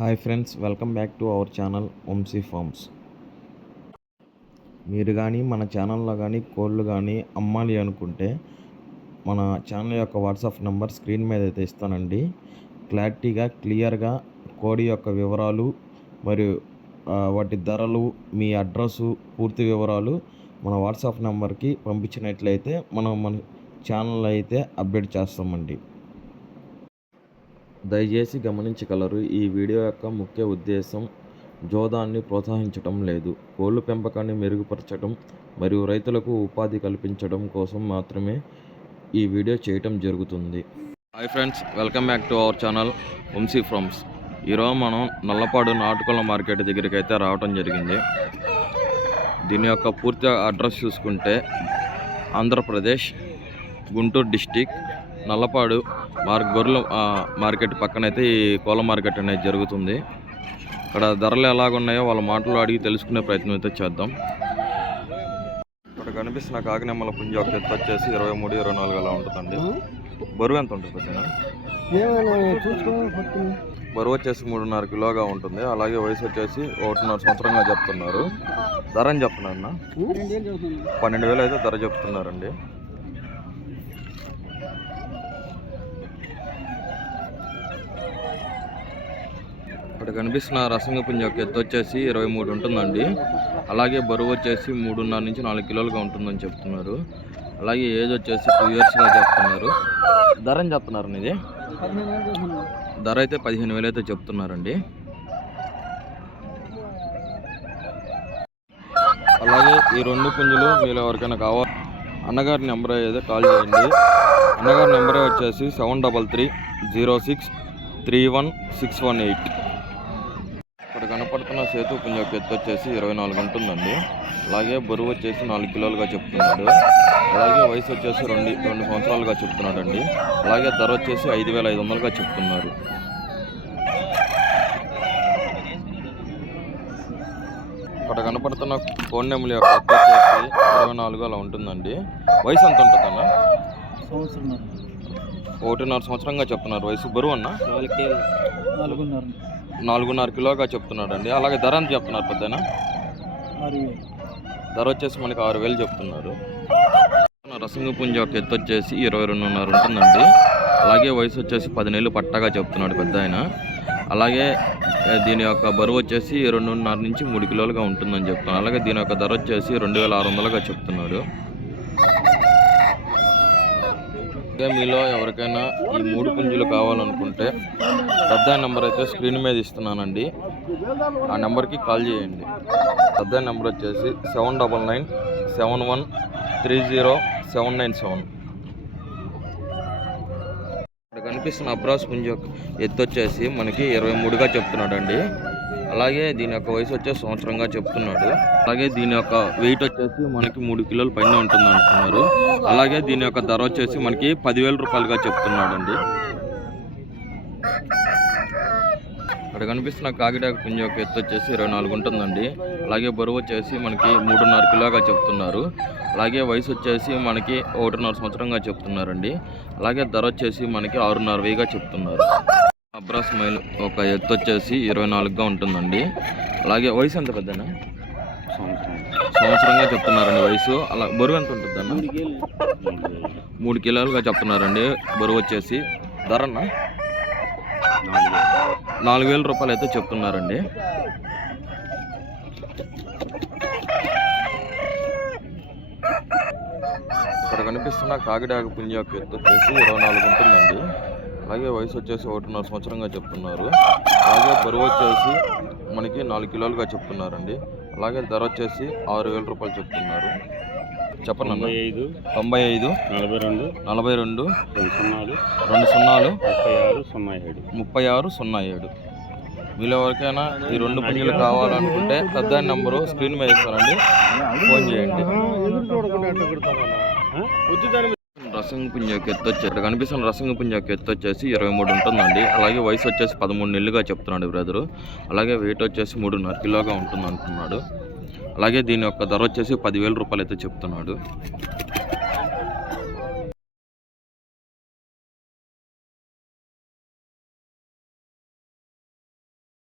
Hi friends, welcome back to our channel Vamsi farms. మీరు కానీ మన ఛానల్లో కానీ కోళ్ళు కానీ అమ్మాలి అనుకుంటే మన ఛానల్ యొక్క వాట్సాప్ నెంబర్ స్క్రీన్ మీద అయితే ఇస్తానండి. క్లారిటీగా క్లియర్గా కోడి యొక్క వివరాలు మరియు వాటి ధరలు, మీ అడ్రస్సు, పూర్తి వివరాలు మన వాట్సాప్ నెంబర్కి పంపించినట్లయితే మన ఛానల్ అయితే అప్డేట్ చేస్తామండి. దయచేసి గమనించగలరు, ఈ వీడియో యొక్క ముఖ్య ఉద్దేశం జోదాన్ని ప్రోత్సహించడం లేదు, కోళ్ల పెంపకాన్ని మెరుగుపరచడం మరియు రైతులకు ఉపాధి కల్పించడం కోసం మాత్రమే ఈ వీడియో చేయటం జరుగుతుంది. Hi friends, welcome back to our channel Vamsi farms. ఈరోజు మనం నల్లపాడు నాటుకోళ్ల మార్కెట్ దగ్గరికి అయితే రావడం జరిగింది. దీని యొక్క పూర్తి అడ్రస్ చూసుకుంటే ఆంధ్రప్రదేశ్ గుంటూరు డిస్టిక్ నల్లపాడు గొర్రెల మార్కెట్ పక్కనైతే ఈ కోళ్ళ మార్కెట్ అనేది జరుగుతుంది. ఇక్కడ ధరలు ఎలాగున్నాయో వాళ్ళ మాటలు అడిగి తెలుసుకునే ప్రయత్నం అయితే చేద్దాం. ఇక్కడ కనిపిస్తున్న కాకినెమ్మల పుంజ ఒక ఎత్తు వచ్చేసి 23-24 అలా ఉంటుందండి. బరువు ఎంత ఉంటుంది పెద్దనా? బరువు వచ్చేసి 3.5 కిలోగా ఉంటుంది. అలాగే వయసు వచ్చేసి 1.5 సంవత్సరంగా చెప్తున్నారు. ధర అని చెప్తున్నారు 12,000 అయితే ధర చెప్తున్నారండి. ఇక్కడ కనిపిస్తున్న రసంగ పుంజ యొక్క ఎత్తు వచ్చేసి 23 ఉంటుందండి. అలాగే బరువు వచ్చేసి 3.5 నుంచి 4 కిలోలుగా ఉంటుందని చెప్తున్నారు. అలాగే ఏజ్ వచ్చేసి 2 ఇయర్స్గా చెప్తున్నారు. ధర అని చెప్తున్నారు. ఇది ధర అయితే 15,000 అయితే చెప్తున్నారండి. అలాగే ఈ 2 పుంజులు మీరు ఎవరికైనా కావాలి అన్నగారి నెంబర్ అయితే కాల్ చేయండి. అన్నగారి నెంబర్ వచ్చేసి 7330631618. ఇక్కడ కనపడుతున్న సేతు పుంజ యొక్క ఎత్తు వచ్చేసి 24 ఉంటుందండి. అలాగే బరువు వచ్చేసి 4 కిలోలుగా చెప్తున్నాడు. అలాగే వయసు వచ్చేసి 2 సంవత్సరాలుగా చెప్తున్నాడు అండి. అలాగే ధర వచ్చేసి 5,500గా చెప్తున్నారు. ఇక్కడ కనపడుతున్న కోణెముల యొక్క ఎత్తు వచ్చేసి 24 అలా ఉంటుందండి. వయసు ఎంత ఉంటుందన్న? 1.5 సంవత్సరంగా చెప్తున్నారు. వయసు బరువు అన్న 4.5 కిలోగా చెప్తున్నాడు అండి. అలాగే ధర ఎంత చెప్తున్నారు పెద్దనా? ధర వచ్చేసి మనకి 6,000 చెప్తున్నారు. రసంగ పుంజ యొక్క ఎత్తు వచ్చేసి 22.5 ఉంటుందండి. అలాగే వయసు వచ్చేసి 10 నెలలు పట్టగా చెప్తున్నాడు పెద్ద ఆయన. అలాగే దీని యొక్క బరువు వచ్చేసి 2.5 నుంచి 3 కిలోలుగా ఉంటుందని చెప్తున్నాడు. అలాగే దీని యొక్క ధర వచ్చేసి 2,600గా చెప్తున్నాడు. మీలో ఎవరికైనా ఈ 3 పుంజులు కావాలనుకుంటే పెద్ద నెంబర్ అయితే స్క్రీన్ మీద ఇస్తున్నానండి. ఆ నెంబర్కి కాల్ చేయండి. పెద్ద నెంబర్ వచ్చేసి 7997130797. ఇక్కడ కనిపిస్తున్న అబ్రాస్ పుంజ ఎత్తు వచ్చేసి మనకి 23గా చెప్తున్నాడు అండి. అలాగే దీని యొక్క వయసు వచ్చేసి సంవత్సరంగా చెప్తున్నాడు. అలాగే దీని యొక్క వెయిట్ వచ్చేసి మనకి 3 కిలోల పైన ఉంటుంది అంటున్నారు. అలాగే దీని యొక్క ధర వచ్చేసి మనకి 10,000 రూపాయలుగా చెప్తున్నాడు అండి. ఇక్కడ కనిపిస్తున్న కాకిడాక పుంజ యొక్క ఎత్తు వచ్చేసి 24 ఉంటుందండి. అలాగే బరువు వచ్చేసి మనకి 3.5 కిలోగా చెప్తున్నారు. అలాగే వయసు వచ్చేసి మనకి 1.5 సంవత్సరంగా చెప్తున్నారండి. అలాగే ధర వచ్చేసి మనకి 6,500గా చెప్తున్నారు. అబ్రాస్ మైల్ ఒక ఎత్తు వచ్చేసి 24గా ఉంటుందండి. అలాగే వయసు ఎంత పెద్దనా? సంవత్సరంగా చెప్తున్నారండి వయసు. అలా బరువు ఎంత ఉంటుందన్న? 3 కిలోలుగా చెప్తున్నారండి బరువు వచ్చేసి. ధరన్న 4,000 రూపాయలు అయితే చెప్తున్నారండి. ఇక్కడ కనిపిస్తున్న కాకిడాక పుంజ యొక్క ఎత్తు వచ్చేసి 24 ఉంటుందండి. అలాగే వయసు వచ్చేసి 1.5 సంవత్సరంగా చెప్తున్నారు. అలాగే బరువు వచ్చేసి మనకి 4 కిలోలుగా చెప్తున్నారండి. అలాగే ధర వచ్చేసి 6,000 రూపాయలు చెప్తున్నారు. చెప్పండి. 95 42 42 3607. మీలో ఎవరికైనా ఈ 2 పుంజులు కావాలనుకుంటే పెద్ద నెంబరు స్క్రీన్ మీద ఇస్తానండి, ఫోన్ చేయండి. రసంగ పుంజ యొక్క ఎత్తు వచ్చి ఇక్కడ కనిపిస్తున్న రసంగ పుంజ యొక్క ఎత్తు వచ్చేసి 23 ఉంటుందండి. అలాగే వయసు వచ్చేసి 13 నెలలుగా చెప్తున్నాడు బ్రదరు. అలాగే వెయిట్ వచ్చేసి 3.5 కిలోగా ఉంటుంది అంటున్నాడు. అలాగే దీని యొక్క ధర వచ్చేసి 10,000 రూపాయలు అయితే చెప్తున్నాడు.